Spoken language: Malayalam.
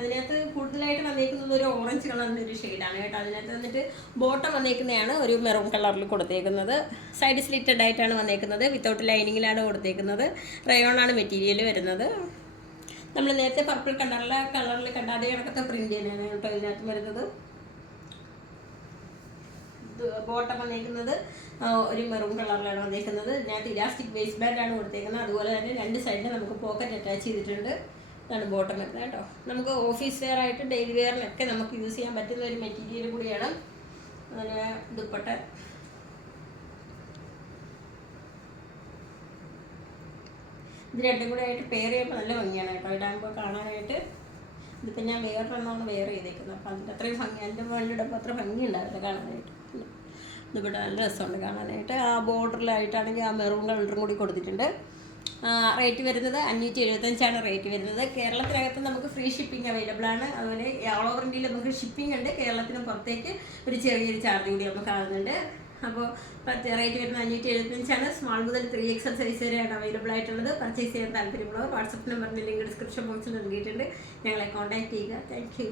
അതിനകത്ത് കൂടുതലായിട്ട് വന്നേക്കുന്നത് ഒരു ഓറഞ്ച് കളറിൻ്റെ ഒരു ഷെയ്ഡാണ് കേട്ടോ. അതിനകത്ത് വന്നിട്ട് ബോട്ടം വന്നേക്കുന്നതാണ് ഒരു മെറൂൺ കളറിൽ കൊടുത്തേക്കുന്നത്. സൈഡ് സ്ലിറ്റഡ് ആയിട്ടാണ് വന്നേക്കുന്നത്, വിത്തൗട്ട് ലൈനിങ്ങിലാണ് കൊടുത്തേക്കുന്നത്. റയോണാണ് മെറ്റീരിയൽ വരുന്നത്. നമ്മൾ നേരത്തെ പർപ്പിൾ കളറിൽ കണ്ട അതേ കണക്കത്തെ പ്രിന്റ് തന്നെയാണ് കേട്ടോ ഇതിനകത്ത് വരുന്നത്. ബോട്ടം വന്നേക്കുന്നത് ഒരു മെറൂൺ കളറിലാണ് വന്നേക്കുന്നത്. ഇതിനകത്ത് ഇലാസ്റ്റിക് വേസ്റ്റ് ബാൻഡാണ് കൊടുത്തേക്കുന്നത്. അതുപോലെ തന്നെ രണ്ട് സൈഡിൽ നമുക്ക് പോക്കറ്റ് അറ്റാച്ച് ചെയ്തിട്ടുണ്ട്. ഇതാണ് ബോട്ടം വരുന്നത് കേട്ടോ. നമുക്ക് ഓഫീസ് വെയർ ആയിട്ട് ഡെയിലി വെയറിനൊക്കെ നമുക്ക് യൂസ് ചെയ്യാൻ പറ്റുന്ന ഒരു മെറ്റീരിയൽ കൂടിയാണ്. അതുപോലെ ദുപ്പട്ട ഇത് രണ്ടും കൂടെ ആയിട്ട് പെയർ ചെയ്യുമ്പോൾ നല്ല ഭംഗിയാണ് കേട്ടോ ഇടാകുമ്പോൾ കാണാനായിട്ട്. ഇതിപ്പോൾ ഞാൻ വേറൊരെണ്ണമാണ് വെയർ ചെയ്തേക്കുന്നത്. അപ്പോൾ അതിൻ്റെ അത്രയും ഭംഗി എൻ്റെ മുകളിലിടുമ്പോൾ അത്ര ഭംഗി ഉണ്ടാവില്ല കാണാനായിട്ട്. ഇതിവിടെ നല്ല രസമുണ്ട് കാണാനായിട്ട്. ആ ബോർഡറിലായിട്ടാണെങ്കിൽ ആ മെറൂൺ കളറും കൂടി കൊടുത്തിട്ടുണ്ട്. റേറ്റ് വരുന്നത് 575 റേറ്റ് വരുന്നത്. കേരളത്തിനകത്ത് നമുക്ക് ഫ്രീ ഷിപ്പിംഗ് അവൈലബിൾ ആണ്. അതുപോലെ ഓൾ ഓവർ ഇന്ത്യയിൽ നമുക്ക് ഷിപ്പിംഗ് ഉണ്ട്. കേരളത്തിന് പുറത്തേക്ക് ഒരു ചെറിയൊരു ചാർജ് കൂടി നമുക്ക് ആകുന്നുണ്ട്. അപ്പോൾ റേറ്റ് വരുന്നത് 575. സ്മാൾ മുതൽ 3XL സൈസ് വരെയാണ് അവൈലബിൾ ആയിട്ടുള്ളത്. പർച്ചേസ് ചെയ്യാൻ താല്പര്യമുള്ളവർ വാട്സപ്പ് നമ്പറിൻ്റെ ലിങ്ക് ഡിസ്ക്രിപ്ഷൻ ബോക്സിൽ നൽകിയിട്ടുണ്ട്. ഞങ്ങളെ കോൺടാക്ട് ചെയ്യുക. Thank you.